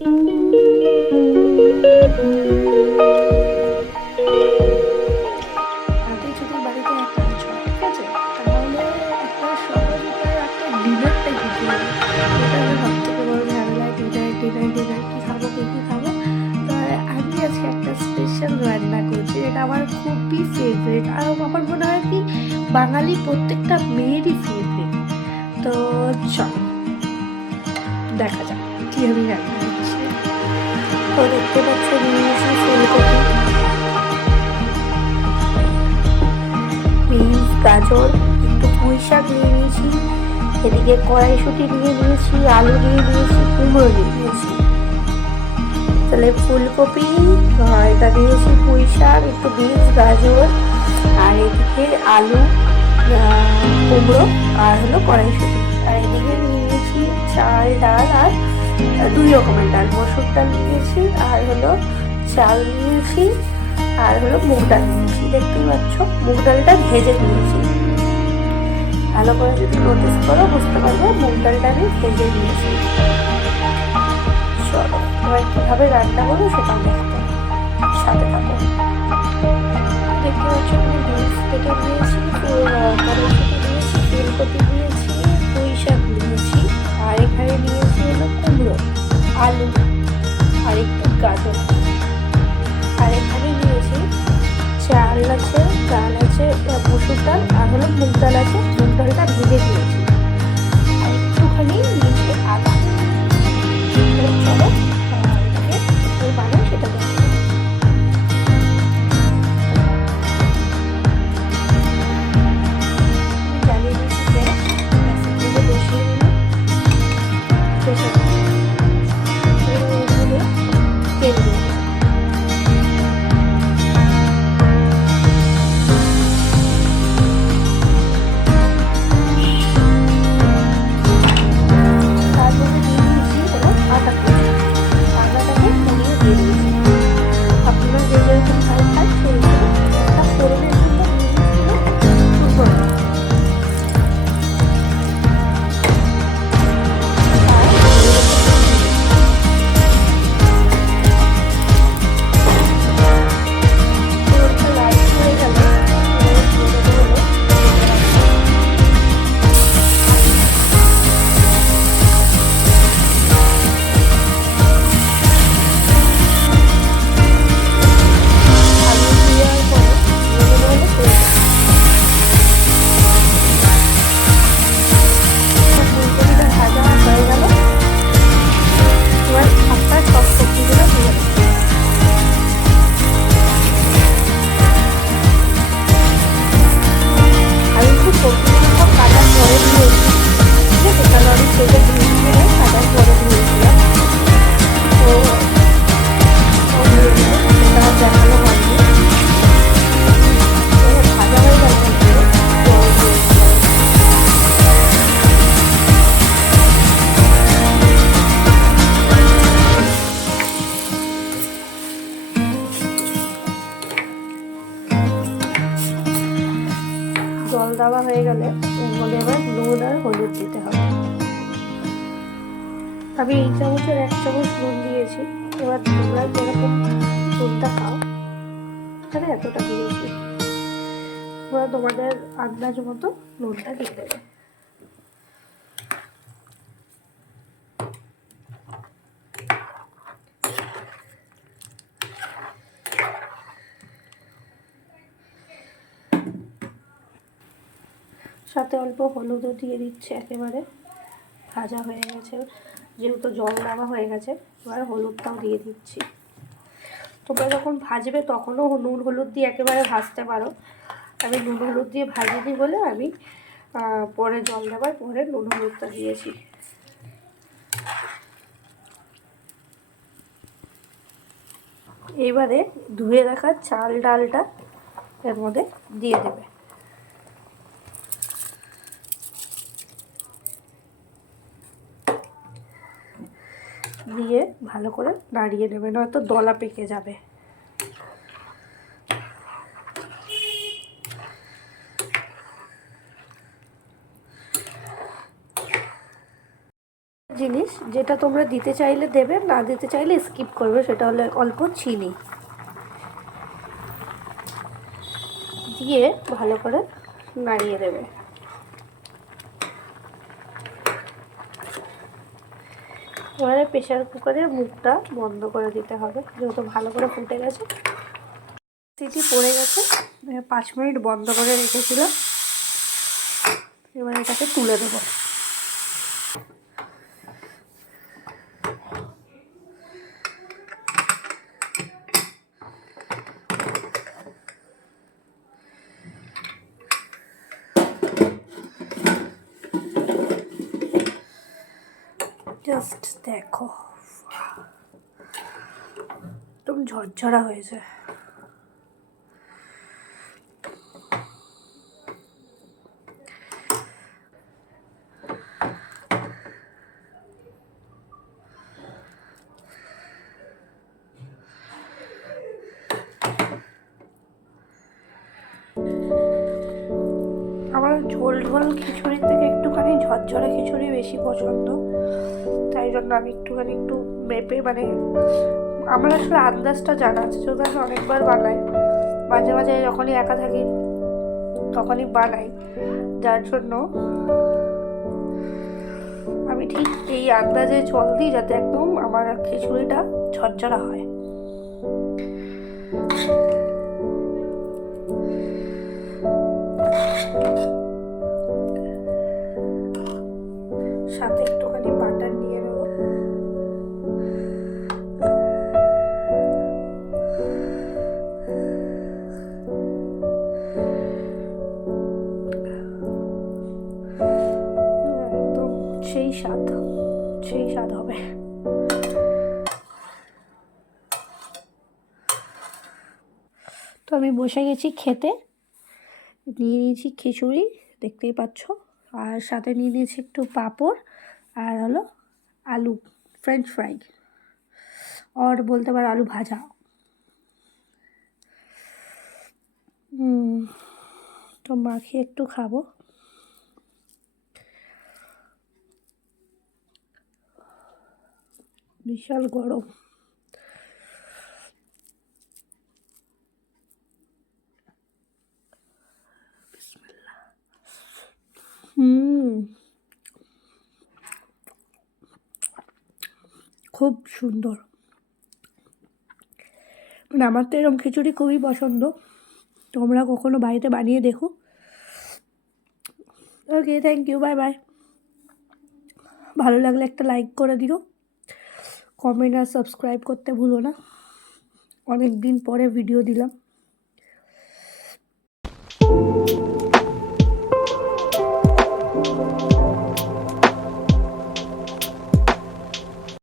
যদি বাড়িতে একা আছো, ঠিক আছে, তাহলে একটা সহজ উপায়, একটা ডিনারটা কি করবে, এটা হলো সব থেকে বড় ঝামেলা। ডিনার কি খাবো, কি খাবো। তো আমি আজকে একটা স্পেশাল রান্না করছি, এটা আমার খুবই ফেভারিট, আর আমার মনে হয় কি বাঙালি প্রত্যেকটা মেয়েরই ফেভারিট। তো চলো দেখা যাক কি আমি রান্না করছি। তো দেখতে পাচ্ছ নিয়েছি ফুলকপি, বিনস, গাজর, একটু পুঁই শাক নিয়ে নিয়েছি, এদিকে কড়াইশুঁটি নিয়ে নিয়েছি, আলু নিয়ে নিয়েছি, কুমড়ো নিয়ে নিয়েছি। তাহলে ফুলকপি, এটা নিয়েছি, পুঁই শাক, একটু বিনস, গাজর, আর এদিকে আলু, কুমড়ো, আর হলো কড়াইশুঁটি। আর এদিকে নিয়ে নিয়েছি চাল, ডাল, আর 2 রকমের ডাল, মসুর ডাল নিয়েছি, আর হলো চাল নিয়েছি, আর হলো মুগ ডাল নিয়েছি। দেখতেই পাচ্ছ মুগ ডালটা ভেজে নিয়েছি, ভালো করে যদি নোটিস করো বুঝতে পারবো মুগ ডালটা আমি ভেজে নিয়েছি। চলো এবার কীভাবে রান্না করবো সেটাও দেখতে সাথে থাকো। দেখতে পাচ্ছ আমি বিনস কেটে নিয়েছি, কড়াইশুঁটি নিয়েছি, ফুলকপি নিয়েছি, পুঁই শাক নিয়েছি, আর এখানে নিয়েছি হলো কুমড়ো, আলু, আর একটু গাজর, আর এখানে নিয়েছি চাল আছে, ডাল আছে, মসুর ডাল, আর হলো মুগ ডাল আছে, মুগ ডালটা ভেজে দিয়েছি, আর একটুখানি নিয়েছি আদা। চলো এটাকে বানাই সেটা দেখো। জ্বালিয়ে দিয়েছি গ্যাস, গ্যাসের বসিয়ে দিলাম, প্রেশার তেল দিয়ে জল দেওয়া হয়ে গেলে এর মধ্যে এবার নুন আর হলুদ দিতে হবে। আমি এই চামচের 1 চামচ নুন দিয়েছি, এবার তোমরা যেরকম নুনটা খাও তাহলে এতটা দিয়েছি, তোমরা তোমাদের আন্দাজ মতো নুনটা দিয়ে দেবে। সাথে অল্প হলুদও দিয়ে দিচ্ছে, একেবারে ভাজা হয়ে গেছে যেহেতু জল দেওয়া হয়ে গেছে, এবার হলুদটাও দিয়ে দিচ্ছি। তোমরা যখন ভাজবে তখনও নুন হলুদ দিয়ে একেবারে ভাজতে পারো, আমি নুন হলুদ দিয়ে ভাজিনি বলে আমি পরে জল দেওয়ার পরে নুন হলুদটা দিয়েছি। এবারে ধুয়ে রাখা চাল ডালটা এর মধ্যে দিয়ে দেবে, দিয়ে ভালো করে নাড়িয়ে নেবে, নয়তো দলা পেকে যাবে। জিনিস, যেটা তোমরা দিতে চাইলে দেবে, না দিতে চাইলে স্কিপ করবে, সেটা হলো অল্প চিনি দিয়ে ভালো করে নাড়িয়ে দেবে। এবারে প্রেশার কুকারের মুখটা বন্ধ করে দিতে হবে, যেহেতু ভালো করে ফুটে গেছে। সিটি পড়ে গেছে, 5 মিনিট বন্ধ করে রেখেছিলাম। এবার এটাকে তুলে দেবো। জাস্ট দেখো, একদম ঝরঝরা হয়েছে। আমার ঝোল ঝোল খিচুড়ির থেকে একটুখানি ঝরঝরে খিচুড়ি বেশি পছন্দ, তাই জন্য আমি একটু মেপে, মানে আমার আসলে আন্দাজটা জানা আছে, যেহেতু আমি অনেকবার বানাই, মাঝে মাঝে যখনই একা থাকি তখনই বানাই, যার জন্য আমি ঠিক এই আন্দাজে জল দিই যাতে একদম আমার খিচুড়িটা ঝরঝরা হয়। সাথে একটুখানি বাটার নিয়ে নেবো। একদম সেই স্বাদ হবে। তো আমি বসে গেছি খেতে, নিয়ে নিয়েছি খিচুড়ি, দেখতেই পাচ্ছ, আর সাথে নিয়ে নিয়েছি একটু পাঁপড়, আর হলো আলু ফ্রেঞ্চ ফ্রাই, আর বলতে পারো আলু ভাজা। তো মাখিয়ে একটু খাবো। বিশাল গরম। খুব সুন্দর, মানে আমার তো এরকম খিচুড়ি খুবই পছন্দ, তোমরা কখনো বাড়িতে বানিয়ে দেখো। ওকে, থ্যাংক ইউ, বাই বাই। ভালো লাগলে একটা লাইক করে দিও, কমেন্ট আর সাবস্ক্রাইব করতে ভুলো না। অনেক দিন পরে ভিডিও দিলাম।